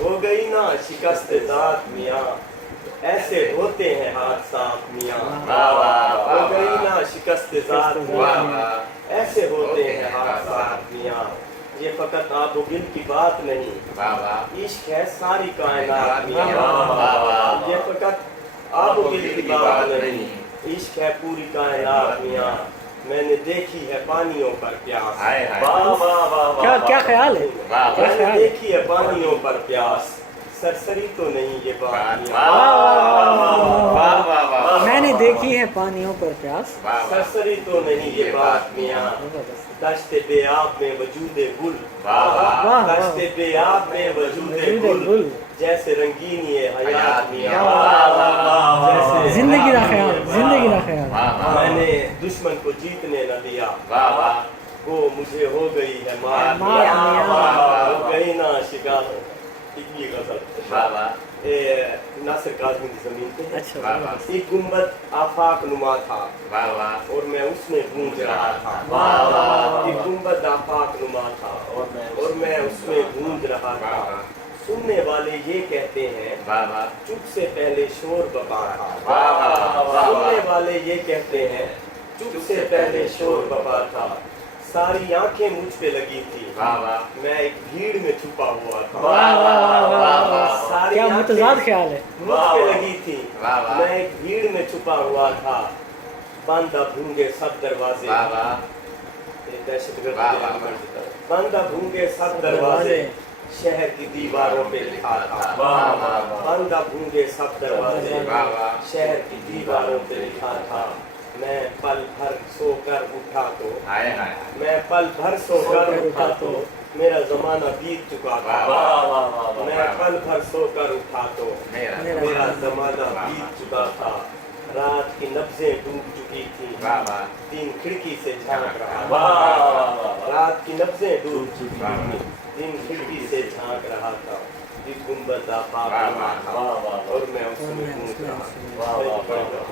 हो गई ना शिकस्त ज़ात मियाँ, ऐसे होते हैं हाथ साफ मियाँ। हो गई ना शिकस्त ज़ात मियाँ, ऐसे होते हैं हाथ साफ मियाँ। ये फकत आबो गिल की बात नहीं, इश्क है सारी कायनात मियाँ। ये फकत आबो गिल की बात नहीं, इश्क है पूरी कायनात मियाँ। मैंने देखी है पानियों पर प्यास। क्या ख्याल है? मैंने देखी है पानियों पर प्यास, सरसरी तो नहीं ये बात मियाँ। मैंने देखी है पानियों पर प्यास, सरसरी तो नहीं ये बात मियाँ। दश्ते बेआब में वजूदे गुल, दश्ते बेआब में वजूदे गुल, जैसे रंगीन ये हयात मियाँ। जैसे जिंदगी का ख्याल, जिंदगी का ख्याल। मैंने दुश्मन को जीतने न दिया, वो मुझे हो गई है मार मार मियाँ। हो गई ना शिकार। ये गजल नासिर काज़मी की ज़मीन पे है। अच्छा, एक गुंबद आफाक नुमा था और मैं उसमें गूंज रहा था। एक गुंबद आफाक नुमा था और मैं उसमें गूंज रहा था। सुनने वाले ये कहते हैं चुप से पहले शोर बपा था। सुनने वाले ये कहते हैं चुप से पहले शोर बपा था। सारी आंखें मुझ पे लगी थी, मैं एक भीड़ में छुपा हुआ था। सारी क्या आंखें मुतज़ाद ख्याल है। मुझ पे लगी थी, मैं एक भीड़ में छुपा हुआ था। बंदा भूंगे सब दरवाजे, ये दहशतगर्द बंदा भूंगे सब दरवाजे, शहर की दीवारों पे लिखा था। बंदा भूंगे सब दरवाजे, शहर की दीवारों पे लिखा था। मैं पल भर सोकर उठा तो, मैं पल भर सोकर उठा तो मेरा जमाना बीत चुका था। मैं पल भर सोकर उठा तो मेरा जमाना बीत चुका था। रात की नब्जें डूब चुकी थी, दिन खिड़की से झांक रहा था। रात की नब्जें डूब चुकी थी, दिन खिड़की से झांक रहा था। एक गुंबद आफाक नुमा था और मैं उसमें गूंज रहा था।